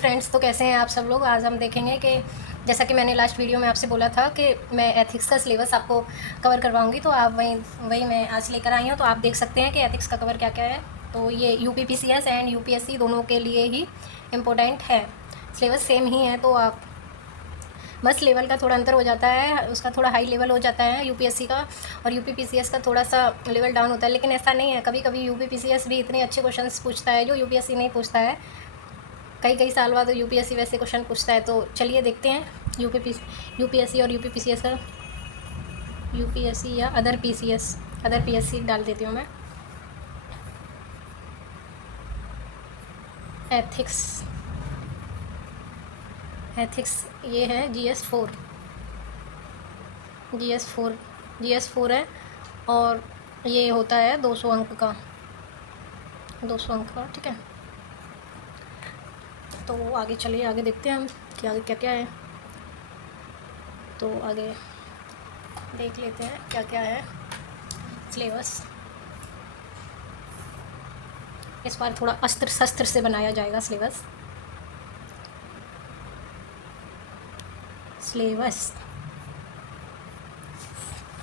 Friends, तो कैसे हैं आप सब लोग। आज हम देखेंगे कि जैसा कि मैंने लास्ट वीडियो में आपसे बोला था कि मैं एथिक्स का सिलेबस आपको कवर करवाऊंगी, तो आप वही मैं आज लेकर आई हूँ। तो आप देख सकते हैं कि एथिक्स का कवर क्या क्या है। तो ये यूपीपीसीएस एंड यूपीएससी दोनों के लिए ही इम्पोर्टेंट है। सिलेबस सेम ही है, तो आप बस लेवल का थोड़ा अंतर हो जाता है, उसका थोड़ा हाई लेवल हो जाता है यूपीएससी का, और यूपीपीसीएस का थोड़ा सा लेवल डाउन होता है। लेकिन ऐसा नहीं है, कभी कभी यूपीपीसीएस भी इतने अच्छे क्वेश्चंस पूछता है जो यूपीएससी नहीं पूछता है। कई साल बाद यूपीएससी वैसे क्वेश्चन पूछता है। तो चलिए देखते हैं यूपीएससी और यूपीपीसीएस का। यूपीएससी या अदर पीएससी डाल देती हूँ मैं। एथिक्स ये है जीएस 4 है, और ये होता है 200 अंक का, ठीक है। तो आगे चलिए, आगे देखते हैं हम कि आगे क्या क्या है। तो आगे देख लेते हैं क्या क्या है सिलेबस। इस बार थोड़ा अस्त्र शस्त्र से बनाया जाएगा सिलेबस।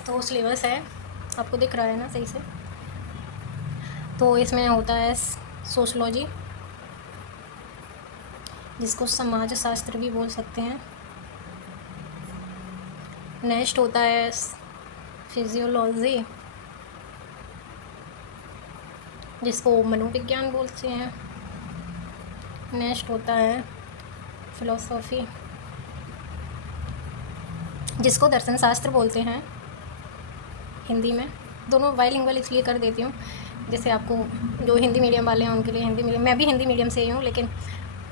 तो सिलेबस है, आपको दिख रहा है ना सही से। तो इसमें होता है सोशलॉजी, जिसको समाज शास्त्र भी बोल सकते हैं। नेक्स्ट होता है फिजियोलॉजी, जिसको मनोविज्ञान बोलते हैं। नेक्स्ट होता है फिलोसॉफी, जिसको दर्शन शास्त्र बोलते हैं हिंदी में। दोनों बाइलिंगुअल इसलिए कर देती हूँ, जैसे आपको जो हिंदी मीडियम वाले हैं उनके लिए हिंदी मीडियम। मैं भी हिंदी मीडियम से ही हूँ, लेकिन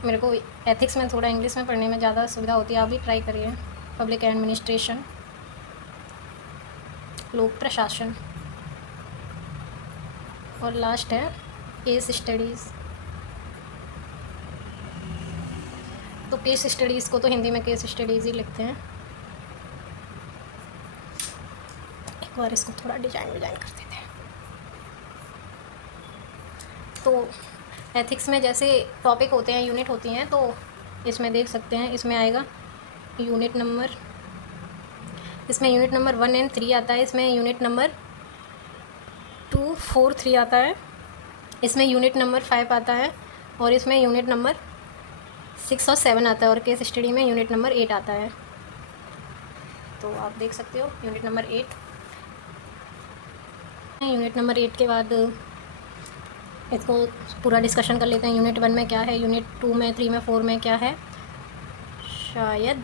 मेरे को एथिक्स में थोड़ा इंग्लिश में पढ़ने में ज़्यादा सुविधा होती है। आप भी ट्राई करिए। पब्लिक एडमिनिस्ट्रेशन, लोक प्रशासन, और लास्ट है केस स्टडीज़। तो केस स्टडीज़ को तो हिंदी में केस स्टडीज़ ही लिखते हैं। एक बार इसको थोड़ा डिजाइन कर देते हैं। तो एथिक्स में जैसे टॉपिक होते हैं, यूनिट होती हैं, तो इसमें देख सकते हैं, इसमें आएगा यूनिट नंबर 1 और 3 आता है। इसमें यूनिट नंबर 2, 4, 3 आता है। इसमें यूनिट नंबर 5 आता है, और इसमें यूनिट नंबर 6 और 7 आता है, और केस स्टडी में यूनिट नंबर 8 आता है। तो आप देख सकते हो यूनिट नंबर 8 के बाद इसको पूरा डिस्कशन कर लेते हैं। यूनिट 1 में क्या है, यूनिट 2 में, 3 में, 4 में क्या है। शायद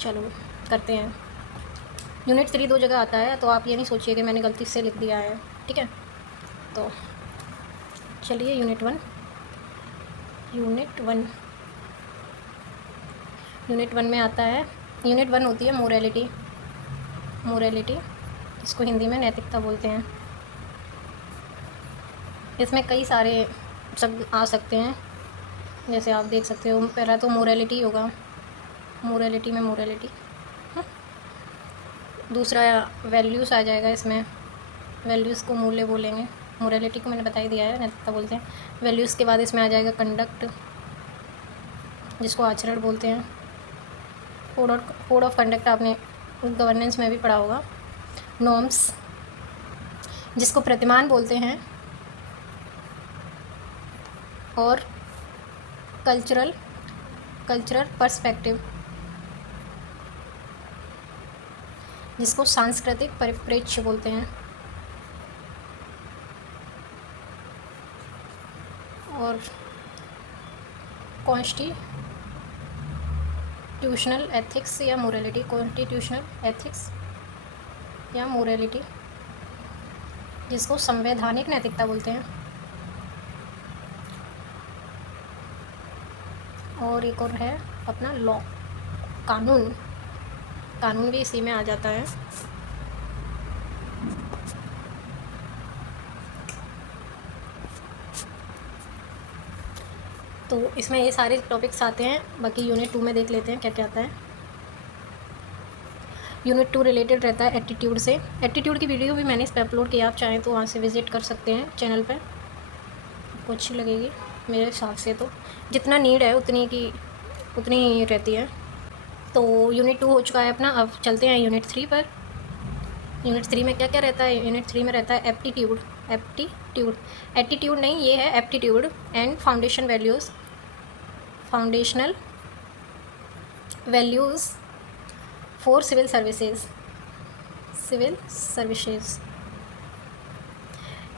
चलो करते हैं। यूनिट 3 2 जगह आता है, तो आप ये नहीं सोचिए कि मैंने गलती से लिख दिया है, ठीक है। तो चलिए यूनिट वन में आता है। यूनिट 1 होती है मोरालिटी, इसको हिंदी में नैतिकता बोलते हैं। इसमें कई सारे शब्द आ सकते हैं, जैसे आप देख सकते हो। पहला तो मोरालिटी होगा, मोरालिटी में मोरालिटी। दूसरा वैल्यूज़ आ जाएगा, इसमें वैल्यूज़ को मूल्य बोलेंगे। मोरालिटी को मैंने बता ही दिया है, नैतिकता बोलते हैं। वैल्यूज़ के बाद इसमें आ जाएगा कंडक्ट, जिसको आचरण बोलते हैं। कोड ऑफ कंडक्ट आपने गवर्नेंस में भी पढ़ा होगा। नॉर्म्स, जिसको प्रतिमान बोलते हैं। और कल्चरल पर्सपेक्टिव, जिसको सांस्कृतिक परिप्रेक्ष्य बोलते हैं। और कॉन्स्टिट्यूशनल एथिक्स या मोरालिटी, जिसको संवैधानिक नैतिकता बोलते हैं। और एक और है अपना लॉ, कानून भी इसी में आ जाता है। तो इसमें ये सारे टॉपिक्स आते हैं। बाकी यूनिट 2 में देख लेते हैं क्या क्या आता है। यूनिट 2 रिलेटेड रहता है एटीट्यूड से। एटीट्यूड की वीडियो भी मैंने इस पर अपलोड किया, आप चाहें तो वहाँ से विज़िट कर सकते हैं चैनल पर, आपको अच्छी लगेगी। मेरे हिसाब से तो जितना नीड है उतनी ही रहती है। तो यूनिट 2 हो चुका है अपना, अब चलते हैं यूनिट 3 पर। यूनिट 3 में क्या क्या रहता है? यूनिट 3 में रहता है एप्टीट्यूड। एटीट्यूड नहीं, ये है aptitude and foundational values for civil services.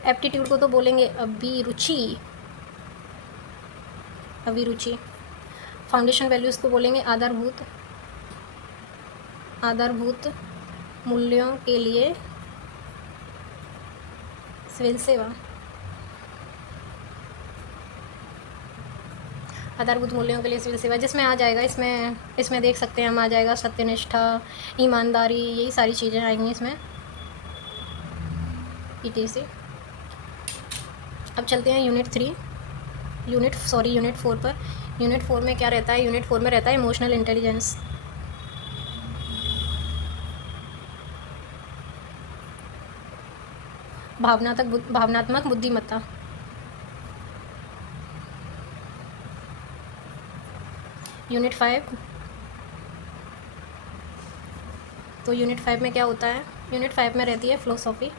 Aptitude को तो बोलेंगे अभिरुचि। फाउंडेशन वैल्यूज़ को बोलेंगे आधारभूत मूल्यों के लिए सिविल सेवा। आधारभूत मूल्यों के लिए सिविल सेवा जिसमें आ जाएगा, इसमें देख सकते हैं हम, आ जाएगा सत्यनिष्ठा, ईमानदारी, यही सारी चीज़ें आएंगी इसमें ETC। अब चलते हैं यूनिट 4 पर। यूनिट 4 में क्या रहता है? यूनिट 4 में रहता है इमोशनल इंटेलिजेंस। भावनात्मक बुद्धिमत्ता। यूनिट 5, तो यूनिट 5 में क्या होता है? यूनिट 5 में रहती है फिलोसॉफी,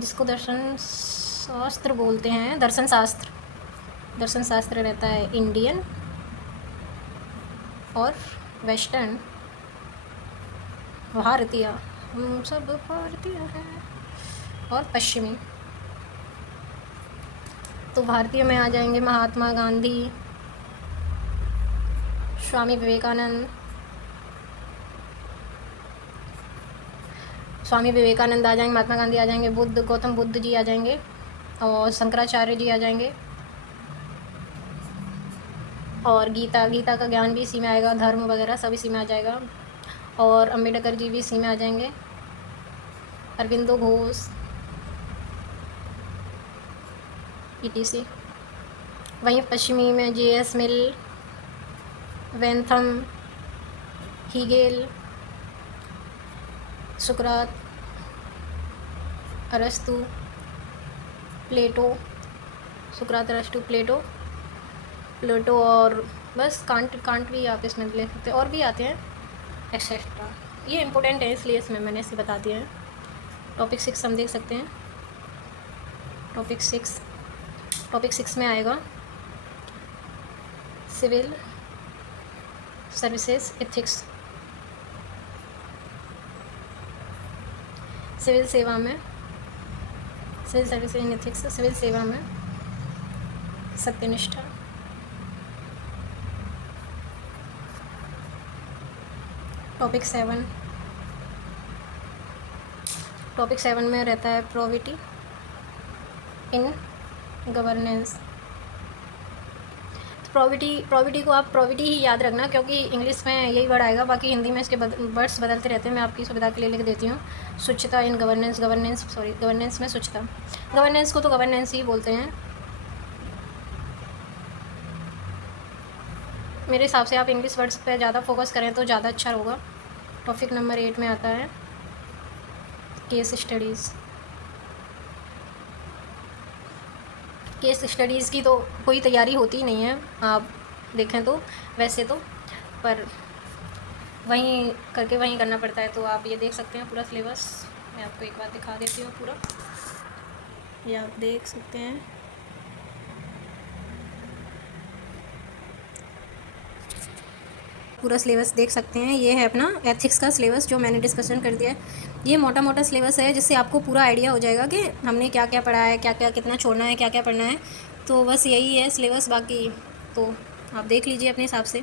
जिसको दर्शन शास्त्र बोलते हैं। दर्शन शास्त्र रहता है इंडियन और वेस्टर्न, भारतीय, हम सब भारतीय हैं, और पश्चिमी। तो भारतीय में आ जाएंगे महात्मा गांधी, स्वामी विवेकानंद आ जाएंगे, महात्मा गांधी आ जाएंगे, गौतम बुद्ध जी आ जाएंगे, और शंकराचार्य जी आ जाएंगे, और गीता का ज्ञान भी इसी में आएगा, धर्म वगैरह सब इसी में आ जाएगा, और अम्बेडकर जी भी इसी में आ जाएंगे, अरविंदो घोष ETC। वहीं पश्चिमी में JS मिल, वेंथम, हीगेल, सुकरात, अरस्तु, प्लेटो, और बस कांट भी आप इसमें ले सकते हैं, और भी आते हैं एक्सेट्रा। ये इम्पोर्टेंट है इसलिए इसमें मैंने इसे बता दिया है। टॉपिक 6 हम देख सकते हैं। टॉपिक 6 में आएगा civil services ethics. Civil services in ethics, सिविल सेवा में सत्यनिष्ठा। टॉपिक 7 में रहता है प्रोविटी इन गवर्नेंस। प्रोविटी को आप प्रोविटी ही याद रखना, क्योंकि इंग्लिश में यही वर्ड आएगा, बाकी हिंदी में इसके वर्ड्स बदलते रहते हैं। मैं आपकी सुविधा के लिए लिख देती हूँ। स्वच्छता इन गवर्नेंस में स्वच्छता। गवर्नेंस को तो गवर्नेंस ही बोलते हैं। मेरे हिसाब से आप इंग्लिश वर्ड्स पे ज़्यादा फोकस करें तो ज़्यादा अच्छा होगा। टॉपिक नंबर 8 में आता है केस स्टडीज़ की तो कोई तैयारी होती ही नहीं है, आप देखें तो वैसे तो, पर वहीं करना पड़ता है। तो आप ये देख सकते हैं पूरा सिलेबस, मैं आपको एक बार दिखा देती हूँ पूरा, ये आप देख सकते हैं। पूरा सिलेबस देख सकते हैं। ये है अपना एथिक्स का सिलेबस जो मैंने डिस्कशन कर दिया है। ये मोटा सिलेबस है, जिससे आपको पूरा आइडिया हो जाएगा कि हमने क्या क्या पढ़ा है, क्या क्या कितना छोड़ना है, क्या क्या पढ़ना है। तो बस यही है सिलेबस, बाकी तो आप देख लीजिए अपने हिसाब से।